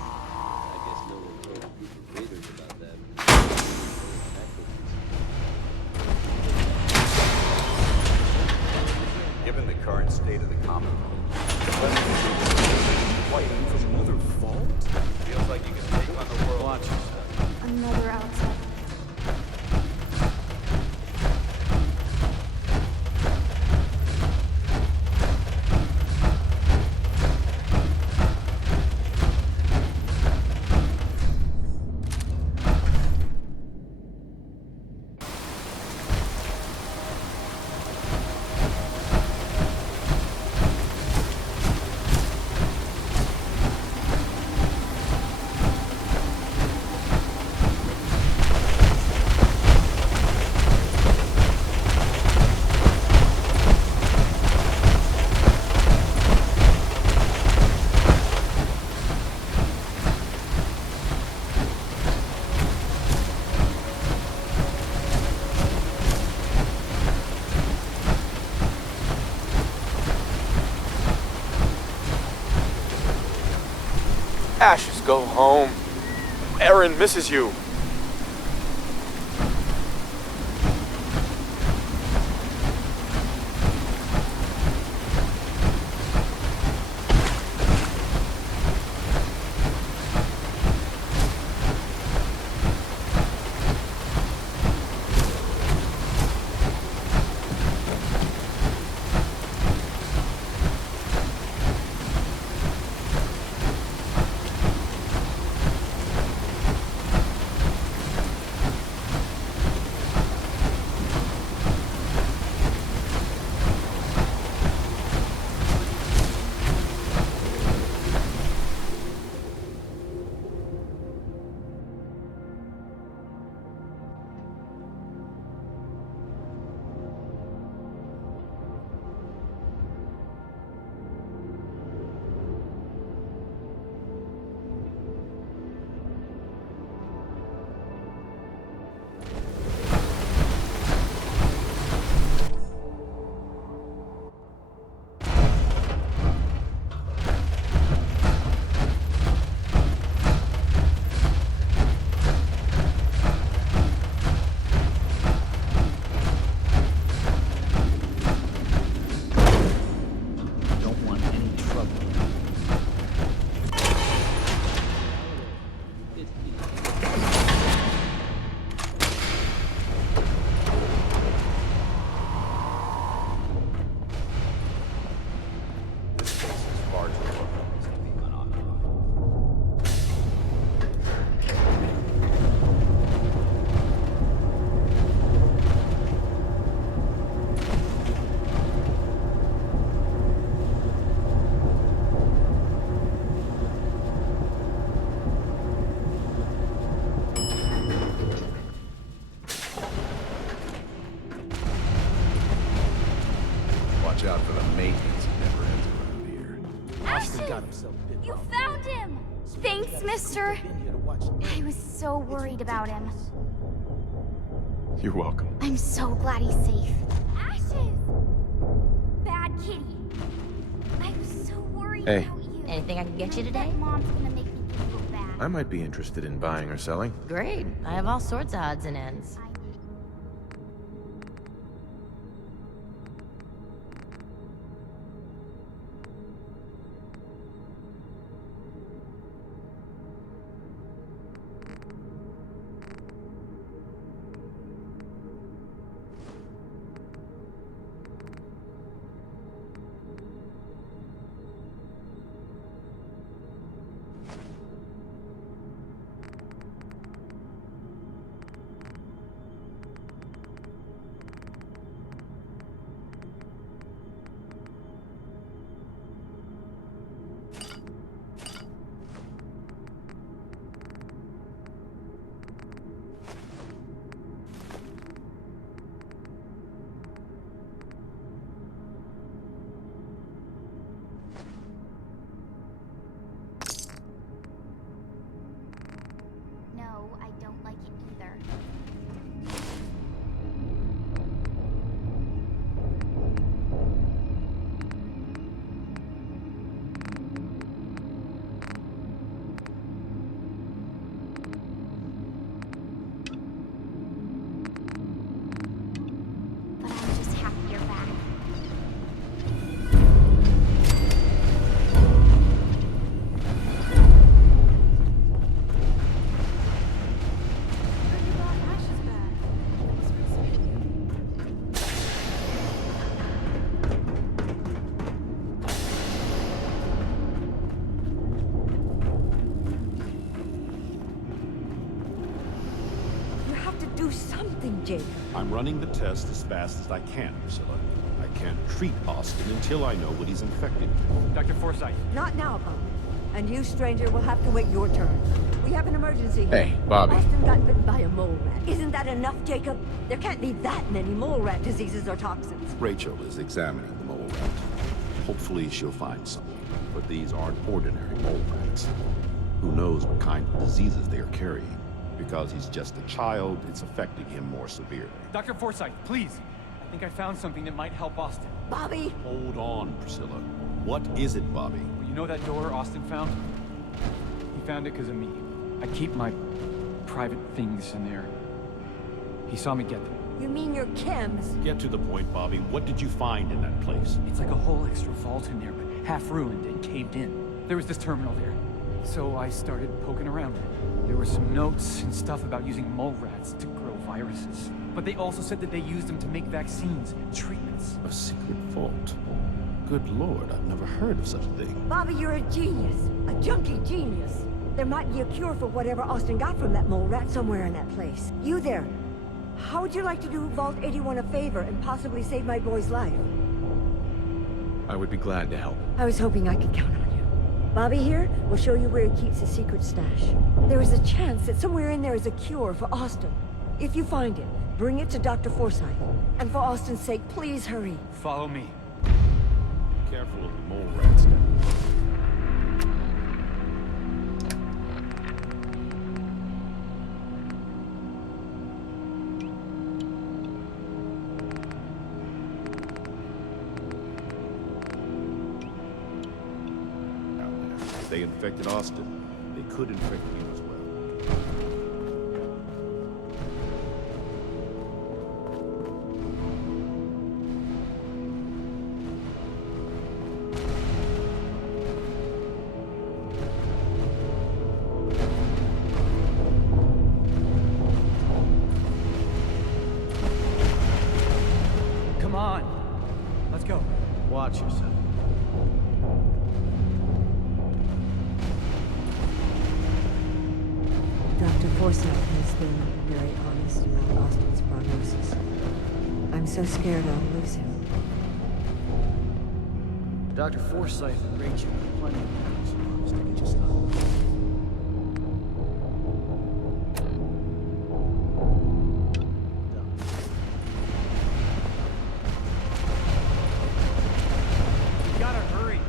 guess no one told a group of raiders about that. Given the current state of the Commonwealth, Fighting from another vault? feels like you can take on the world. Watch yourself. Another outside. Ashes, go home. Erin misses you. Watch out for the maintenance. It never ends around here. Ashes! Got himself bit. You found him! Thanks, mister. I was so worried about him. You're welcome. I'm so glad he's safe. Ashes! Bad kitty. I was so worried Hey. about you. Anything I can get you today? Mom's gonna make me give you a bath. I might be interested in buying or selling. Great. I have all sorts of odds and ends. No, I don't like it either. But I'm just happy you're back. You have to do something, Jake. I'm running the test as fast as I can, Priscilla. I can't treat Austin until I know what he's infected with. Dr. Forsyth. Not now, Bob. And you, stranger, will have to wait your turn. We have an emergency here. Hey, Bobby. Austin got bitten by a mole rat. Isn't that enough, Jacob? There can't be that many mole rat diseases or toxins. Rachel is examining the mole rat. Hopefully she'll find something. But these aren't ordinary mole rats. Who knows what kind of diseases they are carrying? Because he's just a child, it's affecting him more severely. Dr. Forsyth, please. I think I found something that might help Austin. Bobby! Hold on, Priscilla. What is it, Bobby? You know that door Austin found? found it because of me. I keep my private things in there. He saw me get them. You mean your chems? Get to the point, Bobby. What did you find in that place? It's like a whole extra vault in there, but half ruined and caved in. There was this terminal there, so I started poking around. There were some notes and stuff about using mole rats to grow viruses. But they also said that they used them to make vaccines and treatments. A secret vault. Good Lord, I've never heard of such a thing. Bobby, you're a genius. A junkie genius. There might be a cure for whatever Austin got from that mole rat somewhere in that place. You there. How would you like to do Vault 81 a favor and possibly save my boy's life? I would be glad to help. I was hoping I could count on you. Bobby here will show you where he keeps his secret stash. There is a chance that somewhere in there is a cure for Austin. If you find it, bring it to Dr. Forsyth. And for Austin's sake, please hurry. Follow me. Careful of the mole rats now. If they infected Austin, they could infect you as well. Come on. Let's go. Watch yourself. Dr. Forsyth has been very honest about Austin's prognosis. I'm so scared I'll lose him. Dr. Forsyth and Rachel have plenty of things to get you started. You gotta hurry.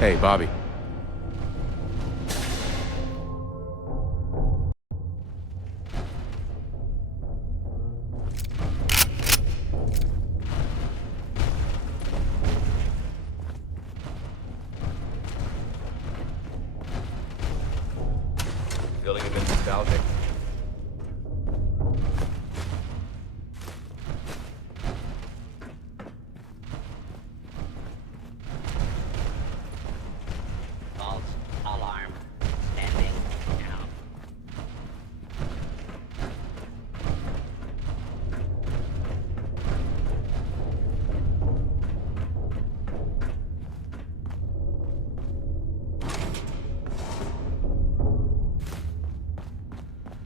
Hey, Bobby. Feeling a bit nostalgic? False alarm. Standing down.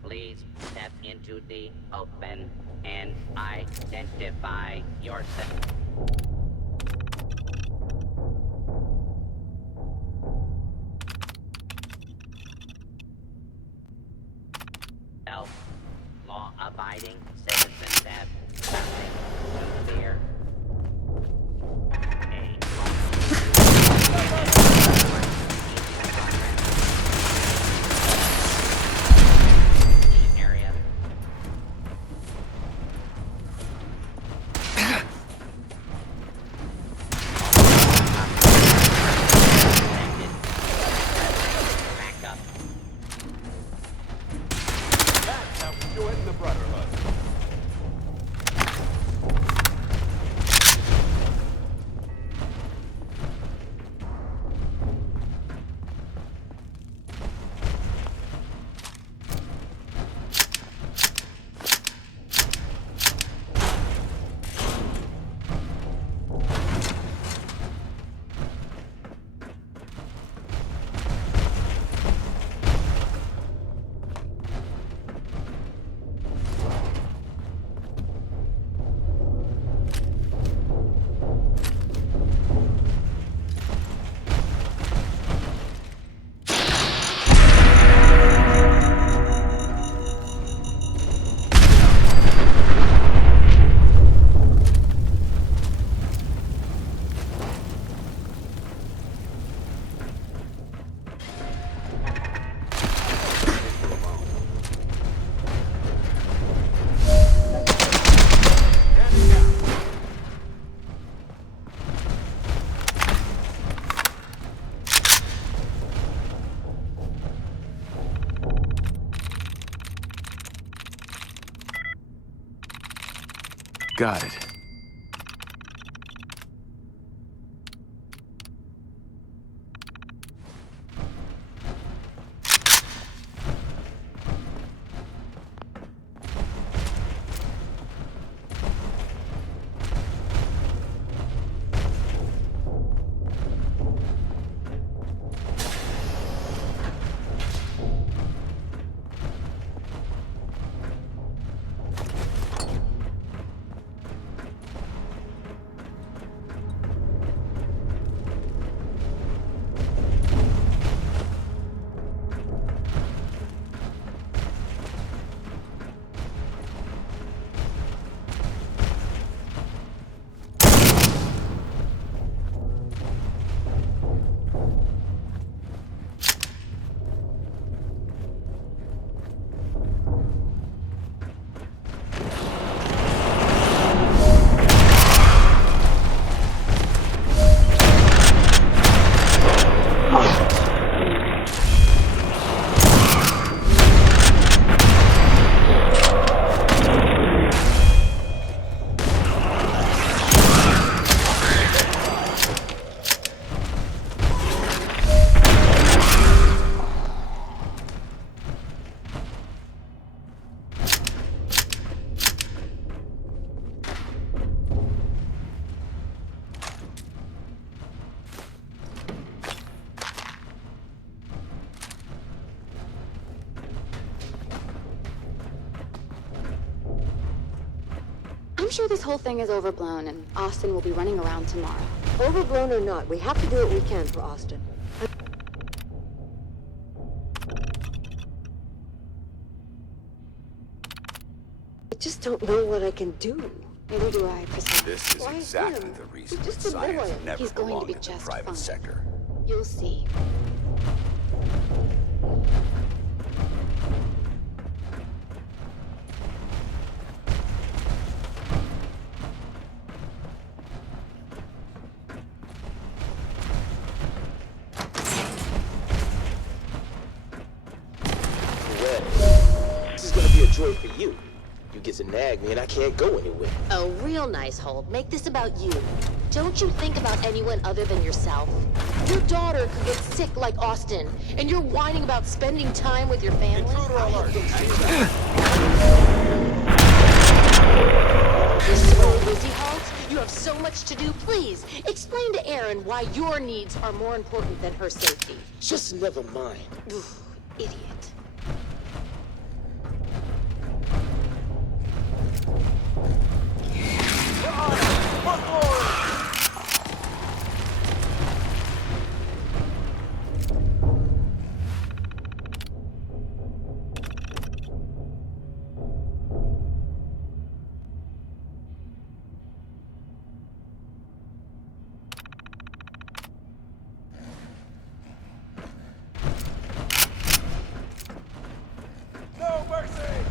Please step into the open and identify yourself. Law-abiding citizens have nothing to fear. Area. Got it. I'm sure this whole thing is overblown, and Austin will be running around tomorrow. Overblown or not, we have to do what we can for Austin. I just don't know what I can do. Neither do I, Priscilla. This is Why exactly him? the reason He's that just a science boy. never He's going to belonged be in the just private fine. sector. You'll see. This is gonna be a joy for you. You get to nag me and I can't go anywhere. Oh, real nice, Holt. Make this about you. Don't you think about anyone other than yourself? Your daughter could get sick like Austin, and you're whining about spending time with your family? You're so busy, Holt. You have so much to do. Please, explain to Erin why your needs are more important than her safety. Just never mind. Idiot. No mercy!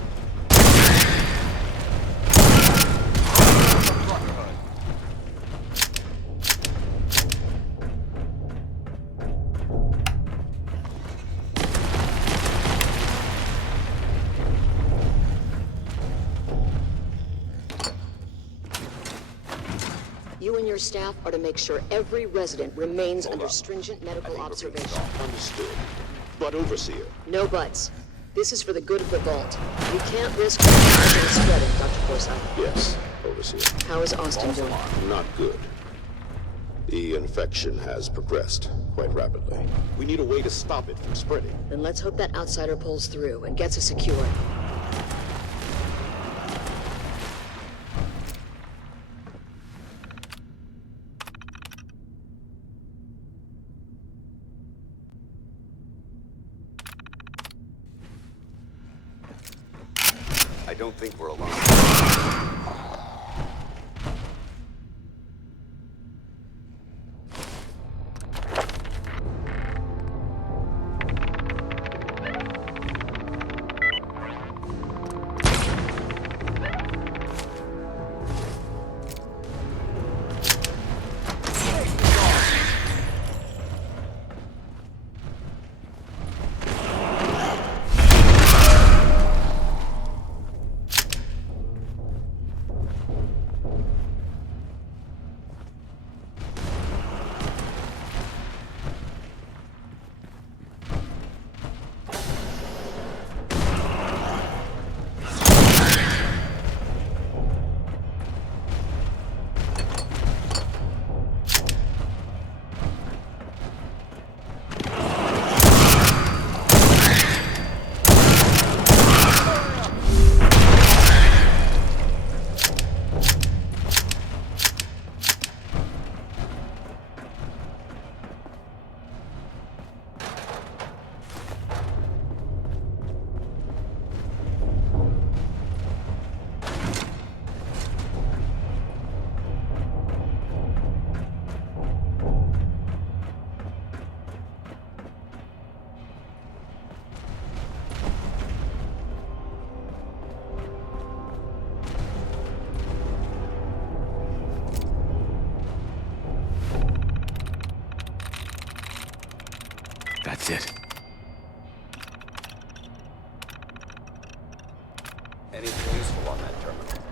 You and your staff are to make sure every resident remains under stringent medical observation. Understood. But, Overseer. No buts. This is for the good of the vault. We can't risk contagion spreading, Dr. Forsyth. Yes, Overseer. How is Austin doing? Not good. The infection has progressed quite rapidly. We need a way to stop it from spreading. Then let's hope that outsider pulls through and gets us a cure. I don't think we're alone. That's it. Anything useful on that terminal?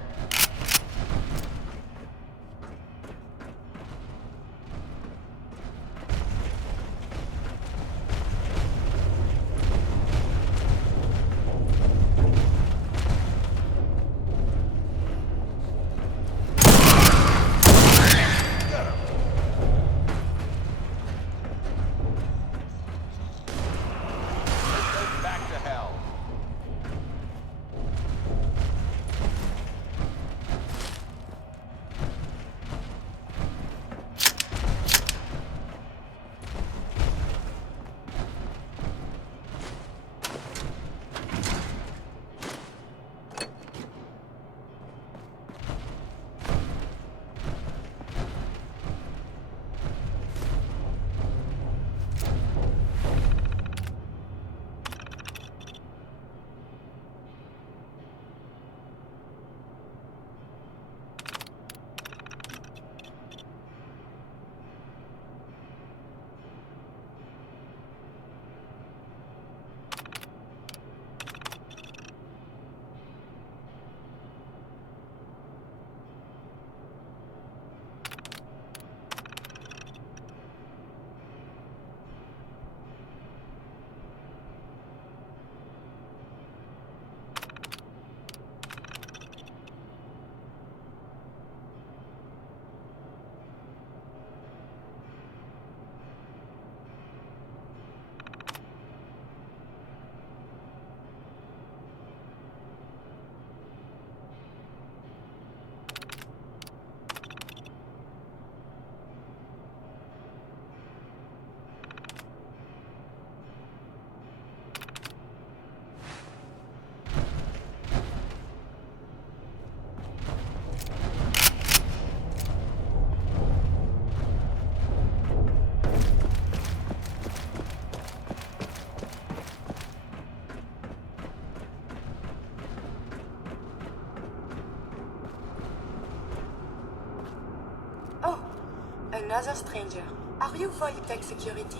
Another stranger. Are you Voltec security?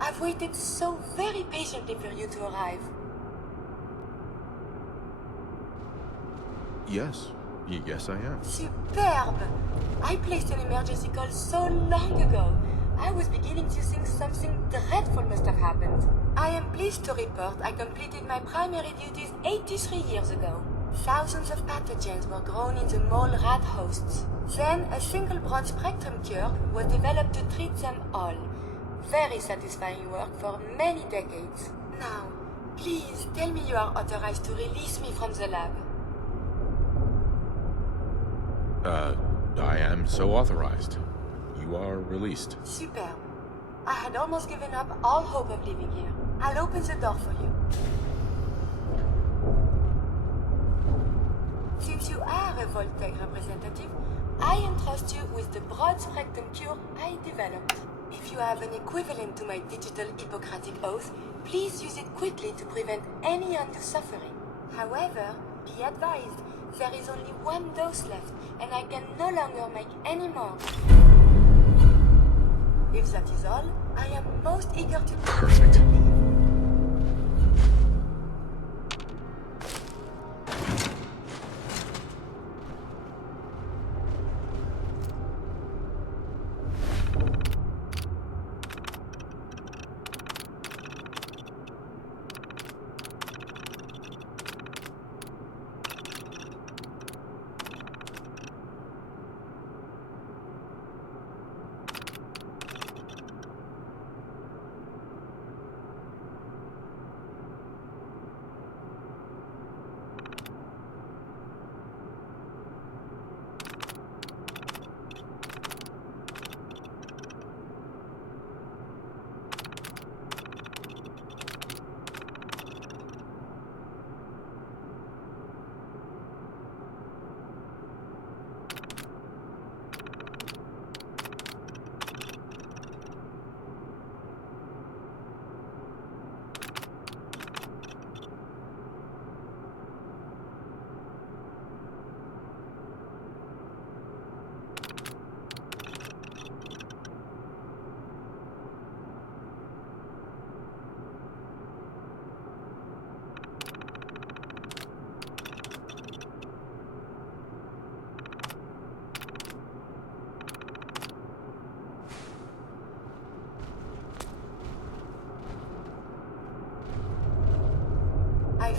I've waited so very patiently for you to arrive. Yes. Yes, I am. Superb! I placed an emergency call so long ago. I was beginning to think something dreadful must have happened. I am pleased to report I completed my primary duties 83 years ago. Thousands of pathogens were grown in the mole rat hosts. Then a single broad spectrum cure was developed to treat them all. Very satisfying work for many decades. Now, please tell me you are authorized to release me from the lab. I am so authorized. You are released. Superb. I had almost given up all hope of living here. I'll open the door for you. Since you are a Voltec representative, I entrust you with the broad-spectrum cure I developed. If you have an equivalent to my digital Hippocratic oath, please use it quickly to prevent any undue suffering. However, be advised, there is only one dose left, and I can no longer make any more. If that is all, I am most eager to... Perfect.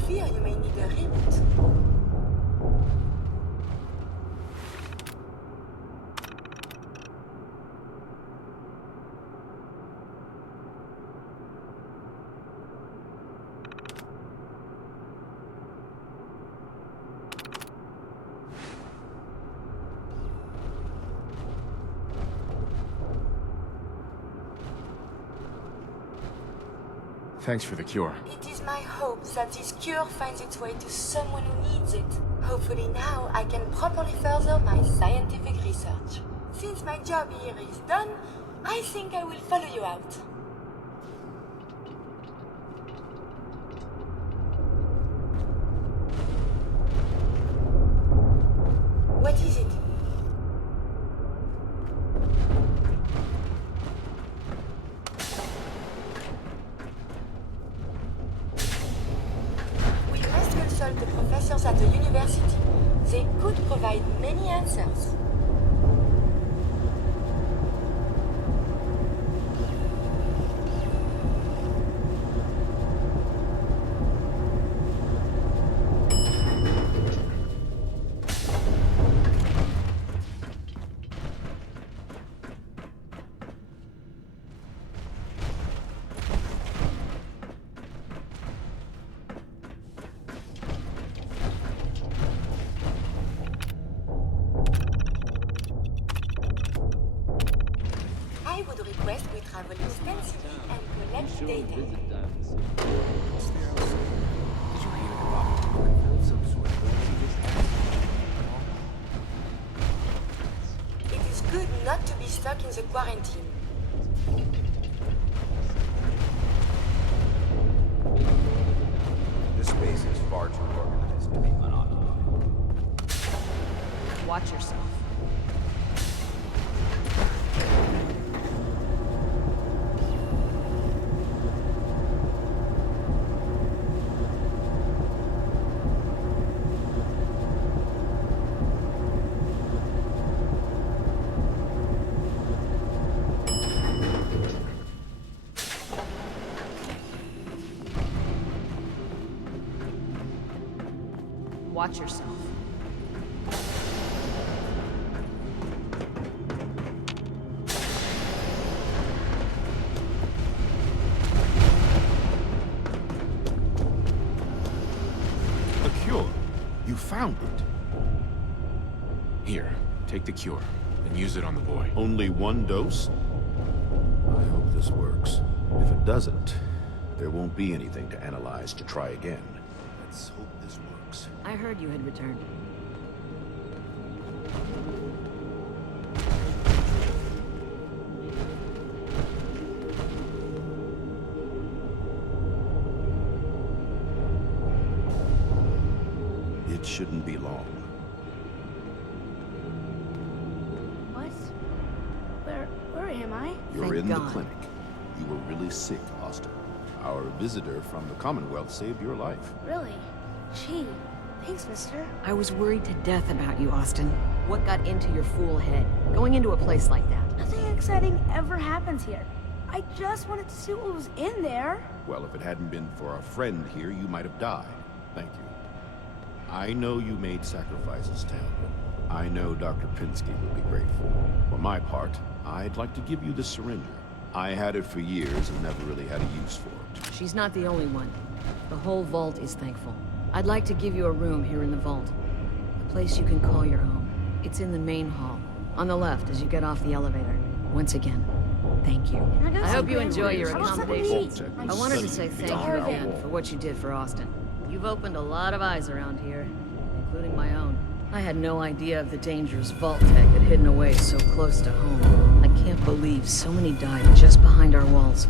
fear you may need a reboot. Thanks for the cure. It is my hope that this cure finds its way to someone who needs it. Hopefully now I can properly further my scientific research. Since my job here is done, I think I will follow you out. What is it? We must consult the professors at the university. They could provide many answers. I would request we travel extensively and collect data. Visit Diamond City. Did you hear that Bobby Parker found some sort of It is good not to be stuck in the quarantine. This space is far too organized to be unoccupied. Watch yourself. Watch yourself. The cure. You found it. Here, take the cure and use it on the boy. Only one dose? I hope this works. If it doesn't, there won't be anything to analyze to try again. Let's hope this works. I heard you had returned. It shouldn't be long. What? Where am I? You're in the clinic. You were really sick, Austin. Our visitor from the Commonwealth saved your life. Really? Gee, thanks, mister. I was worried to death about you, Austin. What got into your fool head? Going into a place like that? Nothing exciting ever happens here. I just wanted to see what was in there. Well, if it hadn't been for our friend here, you might have died. Thank you. I know you made sacrifices to help him. I know Dr. Pinsky will be grateful. For my part, I'd like to give you this syringe. I had it for years and never really had a use for it. She's not the only one. The whole vault is thankful. I'd like to give you a room here in the vault. A place you can call your home. It's in the main hall. On the left as you get off the elevator. Once again, thank you. I hope you enjoy your accommodation. I wanted to say thank you again for what you did for Austin. You've opened a lot of eyes around here, including my own. I had no idea of the dangers Vault Tech had hidden away so close to home. I can't believe so many died just behind our walls.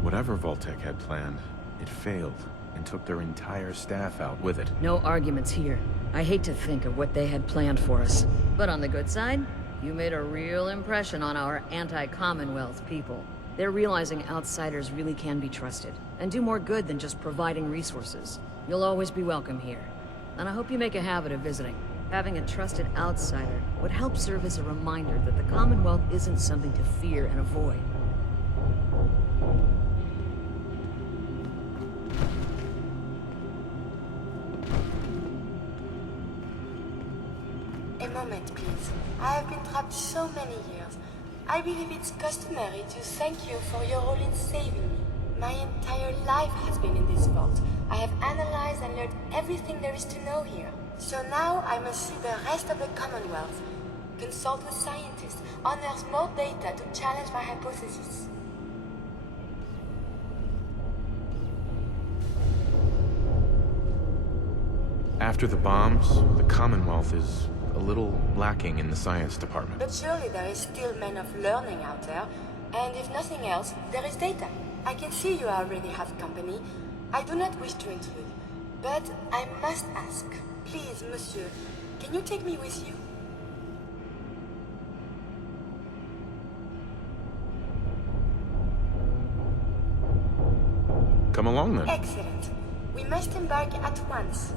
Whatever Vault-Tec had planned, it failed and took their entire staff out with it. No arguments here. I hate to think of what they had planned for us. But on the good side, you made a real impression on our anti-Commonwealth people. They're realizing outsiders really can be trusted, and do more good than just providing resources. You'll always be welcome here. And I hope you make a habit of visiting. Having a trusted outsider would help serve as a reminder that the Commonwealth isn't something to fear and avoid. moment, please. I have been trapped so many years. I believe it's customary to thank you for your role in saving me. My entire life has been in this vault. I have analyzed and learned everything there is to know here. So now I must see the rest of the Commonwealth, consult with scientists, unearth more data to challenge my hypothesis. After the bombs, the Commonwealth is a little lacking in the science department. But surely there is still men of learning out there, and if nothing else, there is data. I can see you already have company. I do not wish to intrude, but I must ask. Please, monsieur, can you take me with you? Come along then. Excellent. We must embark at once.